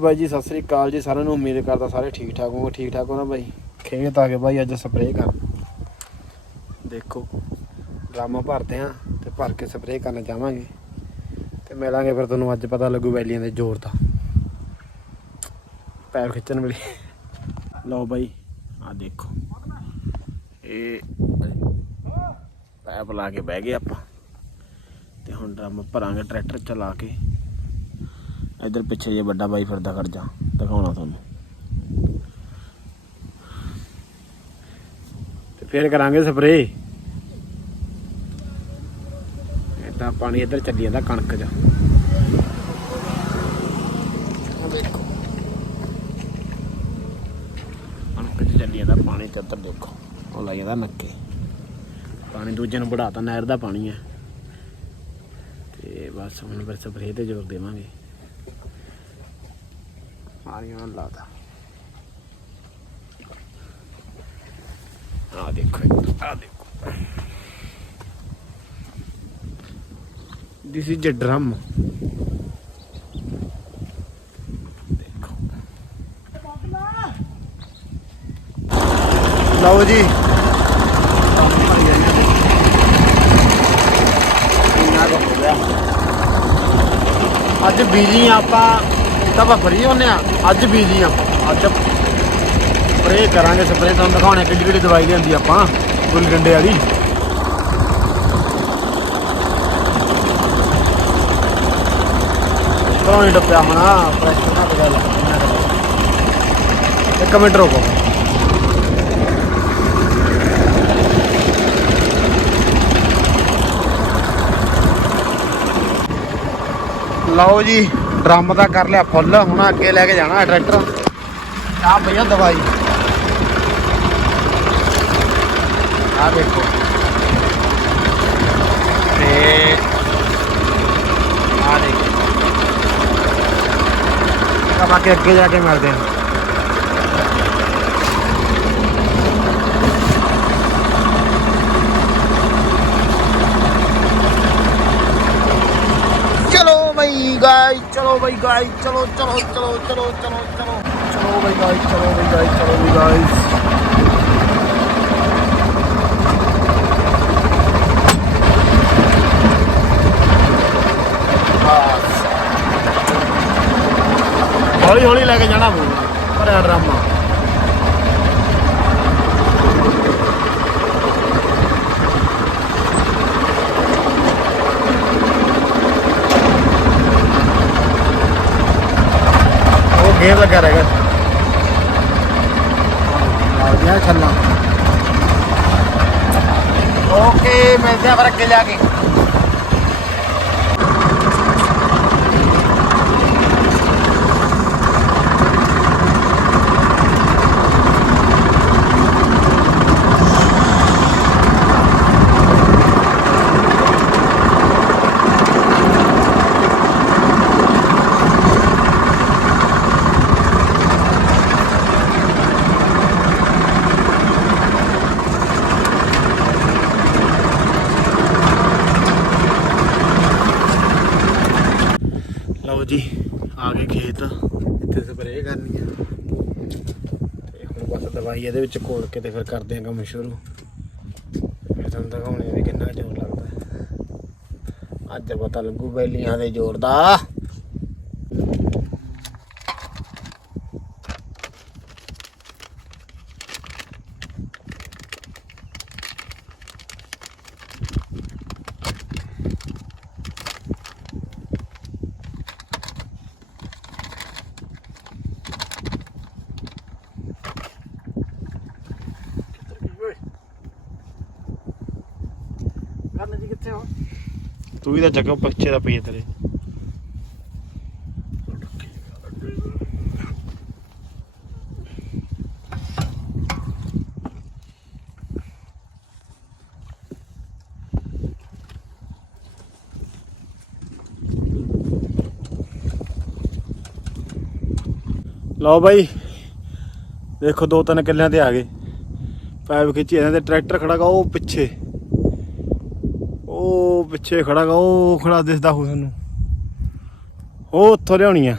ਬਾਈ ਜੀ, ਸਤਿ ਸ੍ਰੀ ਅਕਾਲ ਜੀ, ਸਾਰਿਆਂ ਨੂੰ ਉਮੀਦ ਕਰਦਾ ਸਾਰੇ ਠੀਕ ਠਾਕ ਹੋਵੋਗੇ। ਠੀਕ ਠਾਕ ਹੋ ਨਾ ਬਾਈ? ਖੇਤ ਆ ਕੇ ਬਾਈ, ਅੱਜ ਸਪਰੇਅ ਕਰ ਦੇਖੋ, ਡਰਾਮਾ ਭਰਦੇ ਆ ਤੇ ਭਰ ਕੇ ਸਪਰੇਅ ਕਰਨ ਜਾਵਾਂਗੇ ਤੇ ਮਿਲਾਂਗੇ ਫਿਰ ਤੁਹਾਨੂੰ, ਅੱਜ ਪਤਾ ਲੱਗੂ ਵੈਲੀਆਂ ਦੇ ਜ਼ੋਰ ਦਾ। ਪੈਰ ਖਿੱਚਣ ਵੇਲੇ। ਲਓ ਬਾਈ ਆ ਦੇਖੋ। ਇਹ ਪੈਪ ਲਾ ਕੇ ਬਹਿ ਗਏ ਆਪਾਂ। ਤੇ ਹੁਣ ਡਰਮ ਭਰਾਂਗੇ, ਟਰੈਕਟਰ ਚਲਾ ਕੇ। ਇਧਰ ਪਿੱਛੇ ਜੇ ਵੱਡਾ ਬਾਈ ਫਿਰਦਾ ਖੜ ਦਿਖਾਉਣਾ ਤੁਹਾਨੂੰ। ਤੇ ਫਿਰ ਕਰਾਂਗੇ ਸਪਰੇ ਇਦਾਂ ਪਾਣੀ ਇੱਧਰ ਚੱਲੀ ਜਾਂਦਾ ਕਣਕ 'ਚ। ਆਹ ਕਣਕ 'ਚ ਚੱਲੀ ਜਾਂਦਾ ਪਾਣੀ ਤੇ ਇੱਧਰ ਦੇਖੋ, ਉਹ ਲਾਈ ਜਾਂਦਾ ਨੱਕੇ। ਪਾਣੀ ਦੂਜੇ ਨੂੰ ਵੜਾਤਾ, ਨਹਿਰ ਦਾ ਪਾਣੀ ਹੈ। ਤੇ ਬਸ ਹੁਣ ਫਿਰ ਸਪਰੇਅ ਤੇ ਜ਼ੋਰ ਦੇਵਾਂਗੇ। ਪਾਣੀ ਨਾਲ ਲਾਤਾ। ਆ ਦੇਖੋ ਆ ਦੇਖੋ। ਇਜ਼ ਅ ਡਰਮ ਦੇਖੋ। ਲਓ ਜੀ। ਅੱਜ ਬਿਜਲੀ ਆਪਾਂ। ਆਪਾਂ ਫਰੀ ਹੁੰਨੇ ਆ। ਅੱਜ ਬਿਜਲੀ ਆਪਾਂ। ਅੱਜ ਸਪਰੇ ਕਰਾਂਗੇ ਸਪਰੇ ਤੁਹਾਨੂੰ ਦਿਖਾਉਣੇ ਕਿਹੜੀ ਕਿਹੜੀ ਦਵਾਈ ਲਿਆਂਦੀ ਆਪਾਂ, ਗੁੱਲੀ ਡੰਡੇ ਵਾਲੀ। ਕਦੋਂ ਨਹੀਂ ਡੱਪਿਆ ਹੋਣਾ ਪ੍ਰੈਸ਼ਰ ਨਾ ਬਦਲ ਇੱਕ ਮਿੰਟ ਰੁਕੋ। ਲਓ ਜੀ। ਡਰਮ ਦਾ ਕਰ ਲਿਆ ਫੁੱਲ, ਹੁਣ ਅੱਗੇ ਲੈ ਕੇ ਜਾਣਾ ਟਰੈਕਟਰ। ਆ ਭਈਆ ਦਵਾਈ। ਆ ਦੇਖੋ। ਤੇ ਆ ਦੇਖੋ। ਬਾਕੀ ਅੱਗੇ ਜਾ ਕੇ ਮਿਲਦੇ ਹਾਂ ਚਲੋ ਬਈ ਗਾਈ ਚਲੋ ਬਈ ਗਾਈ ਚਲੋ ਚਲੋ ਚਲੋ ਚਲੋ ਚਲੋ ਚਲੋ ਚਲੋ ਬਈ ਗਾਈ ਚਲੋ ਬਈ ਗਾਈ ਚਲੋ ਬਈ ਗਾਈ ਹੌਲੀ ਹੌਲੀ ਲੈ ਕੇ ਜਾਣਾ ਪਊਗਾ ਭਰਿਆ ਡਰਾਮਾ। ਗੇਮ ਲੱਗਾ ਰਹੇਗਾ ਆ ਗਿਆ ਛੱਲਾ। ਓਕੇ ਮਿਲਦੇ ਆ ਫਿਰ ਅੱਗੇ ਜਾ ਕੇ ਲਓ ਜੀ ਆ ਗਏ ਖੇਤ ਇੱਥੇ ਸਪਰੇਅ ਕਰਨੀ ਆ। ਤੇ ਹੁਣ ਬਸ ਦਵਾਈ ਇਹਦੇ ਵਿੱਚ ਘੋਲ ਕੇ ਤੇ ਫਿਰ ਕਰਦੇ ਆ ਕੰਮ ਸ਼ੁਰੂ। ਫਿਰ ਤੁਹਾਨੂੰ ਦਿਖਾਉਣੇ ਵੀ ਕਿੰਨਾ ਜ਼ੋਰ ਲੱਗਦਾ। ਅੱਜ ਪਤਾ ਲੱਗੂ ਬੈਲੀਆਂ ਦੇ ਜ਼ੋਰ ਦਾ ਕਰਨ ਜੀ ਕਿੱਥੇ ਹੋ ਤੂੰ ਵੀ ਤਾਂ ਜੱਗਾ ਪਿੱਛੇ ਦਾ ਪਈ ਹੈ ਤੇਰੇ। ਲਓ ਬਾਈ, ਦੇਖੋ ਦੋ ਤਿੰਨ ਕਿੱਲਿਆਂ ਤੇ ਆ ਗਏ। ਪਾਈਪ ਖਿੱਚੀ, ਇਹਨਾਂ ਦੇ ਟਰੈਕਟਰ ਖੜਾ ਗਾ, ਉਹ ਪਿੱਛੇ। ਪਿੱਛੇ ਖੜਾ ਗਾ, ਉਹ ਖੜਾ ਦਿਸਦਾ ਹੋ ਤੁਹਾਨੂੰ। ਉਹ ਉੱਥੋਂ ਲਿਆਉਣੀ ਆ।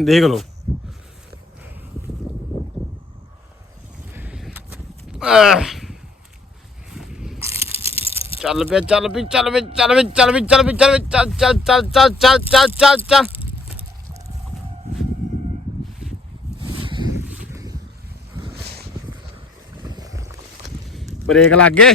ਦੇਖ ਲਓ। ਚੱਲ ਪਿਆ, ਚੱਲ ਵੀ ਚੱਲ ਵੀ ਚੱਲ ਵੀ ਚੱਲ ਵੀ ਚੱਲ ਵੀ ਚੱਲ ਵੀ, ਚੱਲ ਚੱਲ ਚੱਲ ਚੱਲ ਚੱਲ ਚੱਲ ਚੱਲ ਚੱਲ। ਬ੍ਰੇਕ ਲੱਗ ਗਏ।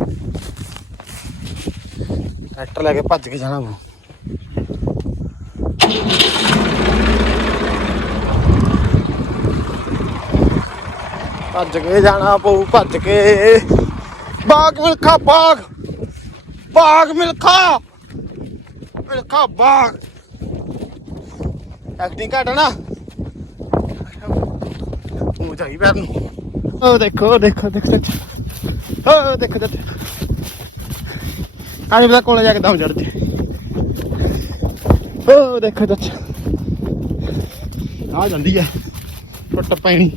ਟਰੈਕਟਰ ਲੈ ਕੇ ਭੱਜ ਕੇ ਜਾਣਾ ਬੋ ਭੱਜ ਕੇ ਜਾਣਾ ਪਊ ਭੱਜ ਕੇ ਬਾਗ ਮਿਲਖਾ ਬਾਗ ਬਾਗ ਮਿਲਖਾ ਮਿਲਖਾ ਬਾਗ ਐਕਟਿੰਗ ਘੱਟ ਆ ਨਾ ਤੂੰ ਜਾਈ ਪੈਰ ਨੂੰ ਉਹ ਦੇਖੋ ਦੇਖੋ ਦੇਖੋ ਦੇਖੋ। ਉਹ ਦੇਖੋ ਦੇਖੋ ਆਈ ਬਲਾ ਕੋਲੇ ਜਾ ਕੇ ਦਮ ਚੜ ਜੇ। ਉਹ ਦੇਖੋ ਚਾਚਾ ਆ ਜਾਂਦੀ ਹੈ ਟੁੱਟ ਪੈਣੀ।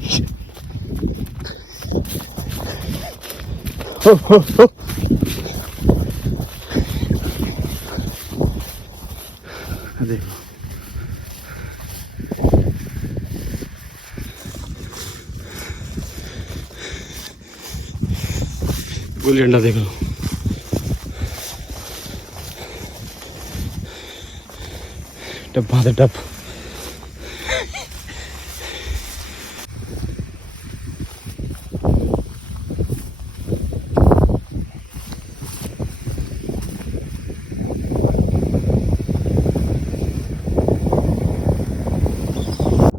ਹੋ ਹੋ ਹੋ। ਦੇਖੋ। ਗੁੱਲੀ ਡੰਡਾ ਦੇਖ ਲਓ। ਡੱਬਾ ਤੇ ਡੱਬ।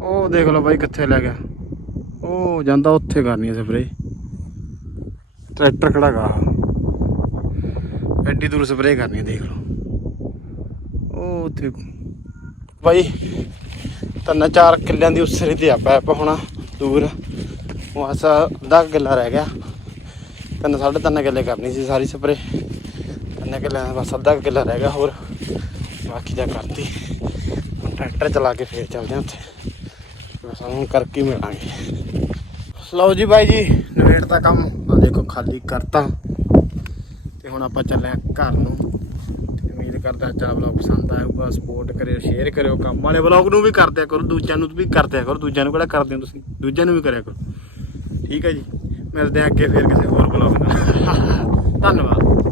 ਉਹ ਦੇਖ ਲਓ ਬਾਈ ਕਿੱਥੇ ਲੈ ਗਿਆ। ਉਹ ਜਾਂਦਾ ਉੱਥੇ ਕਰਨੀ ਸਪਰੇ ਟਰੈਕਟਰ ਖੜਾ ਗਾ। ਐਡੀ ਦੂਰ ਸਪਰੇ ਕਰਨੀ ਦੇਖ ਲਓ। ਉਹ ਉੱਥੇ ਬਾਈ, ਤਿੰਨ ਚਾਰ ਕਿੱਲਿਆਂ ਦੀ ਉਸਰੇ ਤੇ ਆ ਪੈਪ ਹੋਣਾ, ਦੂਰ। ਬਸ ਅੱਧਾ ਕਿੱਲਾ ਰਹਿ ਗਿਆ। ਤਿੰਨ, ਸਾਢੇ ਤਿੰਨ ਕਿੱਲੇ ਕਰਨੀ ਸੀ ਸਾਰੀ ਸਪਰੇ। ਤਿੰਨ ਕਿੱਲਿਆਂ ਦਾ ਬਸ ਅੱਧਾ ਕੁ ਕਿੱਲਾ ਰਹਿ ਗਿਆ ਹੋਰ। ਬਾਕੀ ਦਾ ਕਰਤੀ। ਹੁਣ ਟਰੈਕਟਰ ਚਲਾ ਕੇ ਫੇਰ ਚੱਲਦੇ ਹਾਂ ਉੱਥੇ। ਬਸ ਹੁਣ ਕਰਕੇ ਮਿਲਾਂਗੇ। ਲਓ ਜੀ ਬਾਈ ਜੀ, ਨਵੇੜ ਦਾ ਕੰਮ। ਆ ਦੇਖੋ, ਖਾਲੀ ਕਰਤਾ। ਤੇ ਹੁਣ ਆਪਾਂ ਚੱਲੇ ਆਂ ਘਰ ਨੂੰ। ਕਰਦਾ ਅੱਜ ਦਾ ਵਲੌਗ ਪਸੰਦ ਆਊਗਾ ਸਪੋਰਟ ਕਰਿਓ ਸ਼ੇਅਰ ਕਰਿਓ, ਕੰਮ ਵਾਲੇ ਵਲੌਗ ਨੂੰ ਵੀ ਕਰਦਿਆ ਕਰੋ, ਦੂਜਿਆਂ ਨੂੰ ਵੀ ਕਰਦਿਆ ਕਰੋ, ਦੂਜਿਆਂ ਨੂੰ ਕਿਹੜਾ ਕਰਦੇ ਹੋ ਤੁਸੀਂ? ਦੂਜਿਆਂ ਨੂੰ ਵੀ ਕਰਿਆ ਕਰੋ। ਠੀਕ ਹੈ ਜੀ, ਮਿਲਦੇ ਆਂ ਅੱਗੇ ਫੇਰ ਕਿਸੇ ਹੋਰ ਵਲੌਗ ਨਾਲ। ਧੰਨਵਾਦ।